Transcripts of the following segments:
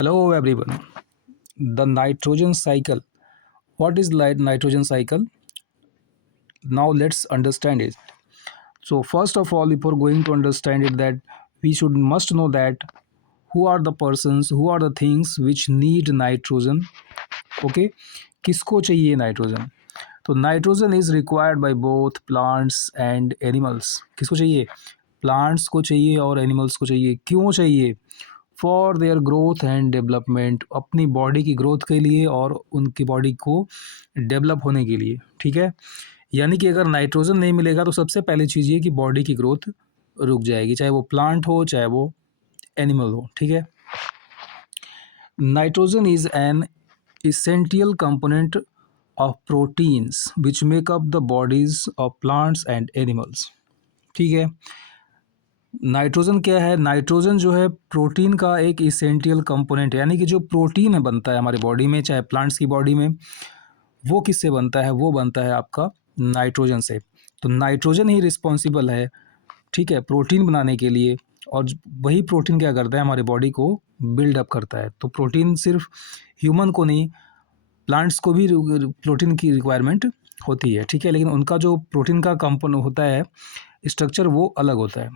Hello everyone. The nitrogen cycle. What is nitrogen cycle? Now let's understand it. So first of all, before going to understand it, that we should must know that who are the persons, who are the things which need nitrogen. Okay, किसको चाहिए nitrogen? तो nitrogen is required by both plants and animals. किसको चाहिए? Plants को चाहिए और animals को चाहिए. क्यों चाहिए? For their growth and development, अपनी बॉडी की ग्रोथ के लिए और उनकी बॉडी को डेवलप होने के लिए. ठीक है, यानी कि अगर नाइट्रोजन नहीं मिलेगा तो सबसे पहली चीज़ ये कि बॉडी की ग्रोथ रुक जाएगी, चाहे वो प्लांट हो चाहे वो एनिमल हो. ठीक है, nitrogen is an essential component of proteins which make up the bodies of plants and animals. ठीक है, नाइट्रोजन क्या है? नाइट्रोजन जो है प्रोटीन का एक इसेंशियल कंपोनेंट है, यानी कि जो प्रोटीन है बनता है हमारी बॉडी में, चाहे प्लांट्स की बॉडी में, वो किससे बनता है? वो बनता है आपका नाइट्रोजन से. तो नाइट्रोजन ही रिस्पॉन्सिबल है, ठीक है, प्रोटीन बनाने के लिए. और वही प्रोटीन क्या करता है? हमारी बॉडी को बिल्डअप करता है. तो प्रोटीन सिर्फ ह्यूमन को नहीं, प्लांट्स को भी प्रोटीन की रिक्वायरमेंट होती है. ठीक है, लेकिन उनका जो प्रोटीन का कंपोनेंट होता है, स्ट्रक्चर, वो अलग होता है.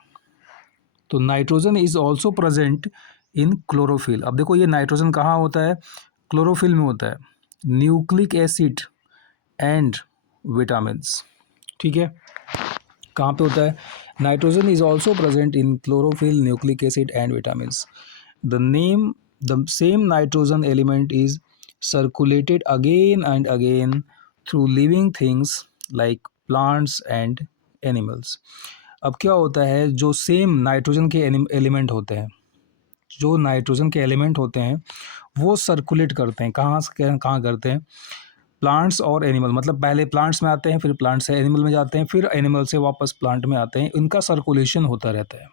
तो nitrogen is also present in chlorophyll. अब देखो ये नाइट्रोजन कहाँ होता है? क्लोरोफिल में होता है. Nucleic acid and vitamins. ठीक है, कहाँ पे होता है? Nitrogen is also present in chlorophyll, nucleic acid and vitamins. The same nitrogen element is circulated again and again through living things like plants and animals. अब क्या होता है? जो सेम नाइट्रोजन के एलिमेंट होते हैं, जो नाइट्रोजन के एलिमेंट होते हैं वो सर्कुलेट करते हैं. कहाँ करते हैं? प्लांट्स और एनिमल. मतलब पहले प्लांट्स में आते हैं, फिर प्लांट से एनिमल में जाते हैं, फिर एनिमल से वापस प्लांट में आते हैं. इनका सर्कुलेशन होता रहता है.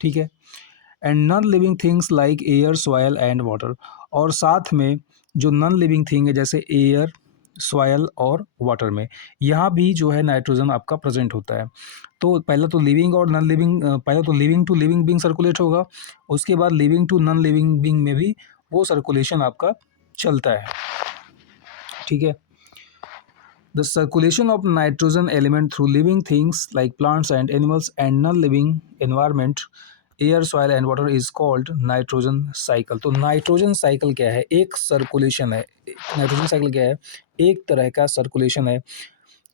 ठीक है, and non living things like air, soil and water. और साथ में जो नॉन लिविंग थिंग है, जैसे एयर, सॉयल और वाटर में, यहाँ भी जो है नाइट्रोजन आपका प्रेजेंट होता है. तो पहले तो लिविंग और नॉन लिविंग, पहले तो living to living being circulate होगा, उसके बाद living to non living being में भी वो सर्कुलेशन आपका चलता है. ठीक है, the circulation of nitrogen element through living things like plants and animals and non living environment, air, soil and water is called nitrogen cycle. तो नाइट्रोजन साइकिल क्या है? एक सर्कुलेशन है. नाइट्रोजन साइकिल क्या है? एक तरह का सर्कुलेशन है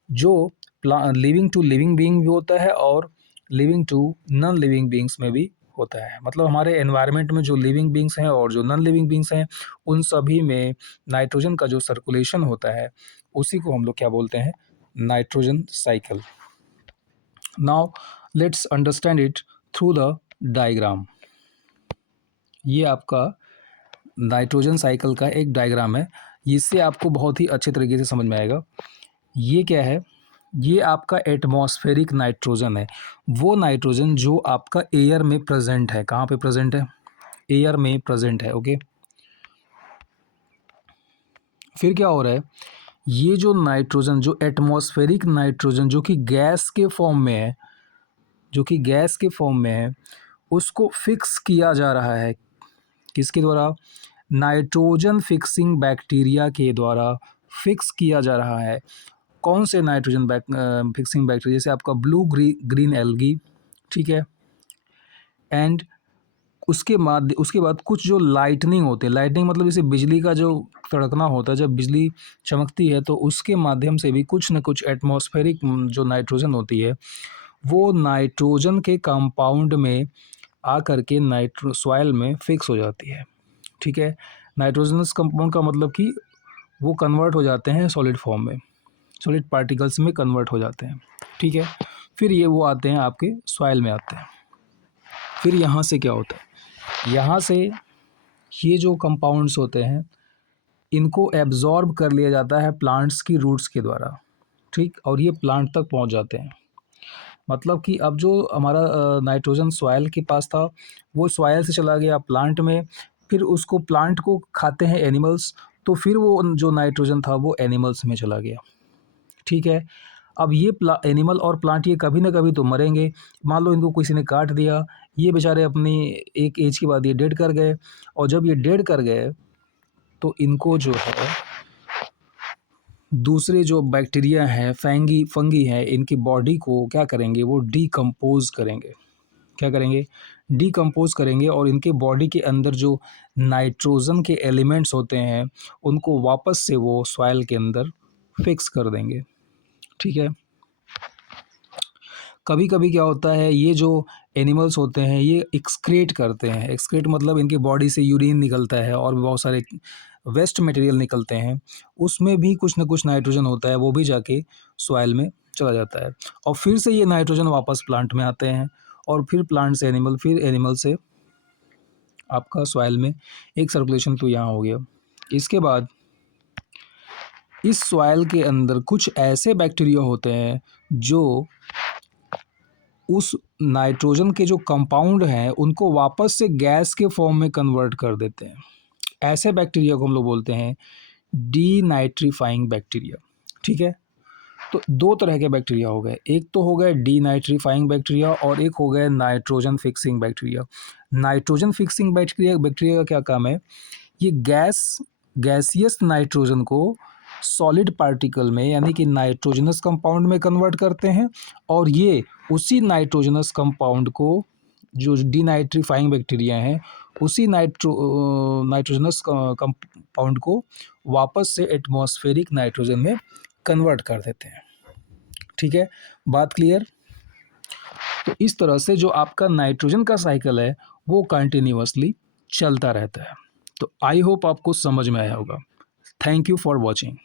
जो लिविंग टू लिविंग बीइंग भी होता है और living to non living beings में भी होता है. मतलब हमारे एनवायरनमेंट में जो लिविंग बीइंग्स हैं और जो नॉन लिविंग बीइंग्स हैं, उन सभी में नाइट्रोजन का जो सर्कुलेशन होता है, उसी को हम लोग क्या बोलते हैं? Nitrogen cycle. Now let's understand it through the diagram. ये आपका नाइट्रोजन साइकिल का एक डायग्राम है. इससे आपको बहुत ही अच्छे तरीके से समझ में आएगा. ये क्या है? ये आपका एटमॉस्फेरिक नाइट्रोजन है. वो नाइट्रोजन जो आपका एयर में प्रेजेंट है. कहाँ पे प्रेजेंट है? एयर में प्रेजेंट है. ओके, फिर क्या हो रहा है? ये जो नाइट्रोजन, जो एटमॉस्फेरिक नाइट्रोजन, जो कि गैस के फॉर्म में है, जो कि गैस के फॉर्म में है, उसको फिक्स किया जा रहा है. किसके द्वारा? नाइट्रोजन फिक्सिंग बैक्टीरिया के द्वारा फिक्स किया जा रहा है. कौन से नाइट्रोजन फिक्सिंग बैक्टीरिया? जैसे आपका ब्लू ग्रीन एल्गी. ठीक है, एंड उसके बाद कुछ जो लाइटनिंग होते हैं. लाइटनिंग मतलब जैसे बिजली का जो कड़कना होता है, जब बिजली चमकती है तो उसके माध्यम से भी कुछ न कुछ एटमॉस्फेरिक जो नाइट्रोजन होती है, वो नाइट्रोजन के कंपाउंड में आकर के सॉइल में फिक्स हो जाती है. ठीक है, नाइट्रोजनस कंपाउंड का मतलब कि वो कन्वर्ट हो जाते हैं सॉलिड फॉर्म में, सॉलिड पार्टिकल्स में कन्वर्ट हो जाते हैं. ठीक है, फिर ये वो आते हैं आपके सॉइल में आते हैं. फिर यहाँ से क्या होता है? यहाँ से ये जो कंपाउंड्स होते हैं, इनको एब्जॉर्ब कर लिया जाता है प्लांट्स की रूट्स के द्वारा. ठीक, और ये प्लांट तक पहुँच जाते हैं. मतलब कि अब जो हमारा नाइट्रोजन सॉइल के पास था, वो सॉइल से चला गया प्लांट में, फिर उसको प्लांट को खाते हैं एनिमल्स, तो फिर वो जो नाइट्रोजन था वो एनिमल्स में चला गया. ठीक है, अब ये एनिमल और प्लांट ये कभी ना कभी तो मरेंगे। मान लो इनको किसी ने काट दिया, ये बेचारे अपनी एक एज के बाद ये डेड कर गए, और जब ये डेड कर गए तो इनको जो है दूसरे जो बैक्टीरिया हैं, फंगी हैं, इनकी बॉडी को क्या करेंगे, वो डिकम्पोज करेंगे। क्या करेंगे? डिकम्पोज करेंगे, और इनके बॉडी के अंदर जो नाइट्रोजन के एलिमेंट्स होते हैं उनको वापस से वो सॉइल के अंदर फिक्स कर देंगे। ठीक है। कभी कभी क्या होता है, ये जो एनिमल्स होते हैं ये एक्सक्रीट करते हैं। एक्सक्रीट मतलब इनकी बॉडी से यूरिन निकलता है और भी बहुत सारे वेस्ट मटेरियल निकलते हैं, उसमें भी कुछ ना कुछ नाइट्रोजन होता है, वो भी जाके सॉइल में चला जाता है, और फिर से ये नाइट्रोजन वापस प्लांट में आते हैं, और फिर प्लांट से एनिमल, फिर एनिमल से आपका सॉइल में एक सर्कुलेशन तो यहाँ हो गया। इसके बाद इस सॉइल के अंदर कुछ ऐसे बैक्टीरिया होते हैं जो उस नाइट्रोजन के जो कंपाउंड हैं उनको वापस से गैस के फॉर्म में कन्वर्ट कर देते हैं। ऐसे बैक्टीरिया को हम लोग बोलते हैं डीनाइट्रीफाइंग बैक्टीरिया। ठीक है। तो दो तरह के बैक्टीरिया हो गए, एक तो हो गए डीनाइट्रीफाइंग बैक्टीरिया और एक हो गए nitrogen fixing bacteria. Nitrogen fixing bacteria का क्या काम है, ये गैसियस नाइट्रोजन को सॉलिड पार्टिकल में यानी कि नाइट्रोजनस कंपाउंड में कन्वर्ट करते हैं, और ये उसी नाइट्रोजनस कंपाउंड को, जो डीनाइट्रीफाइंग बैक्टीरिया हैं, उसी नाइट्रोजनस कंपाउंड को वापस से एटमॉस्फेरिक नाइट्रोजन में कन्वर्ट कर देते हैं। ठीक है, बात क्लियर? तो इस तरह से जो आपका नाइट्रोजन का साइकिल है वो कंटिन्यूअसली चलता रहता है। तो आई होप आपको समझ में आया होगा। Thank you for watching.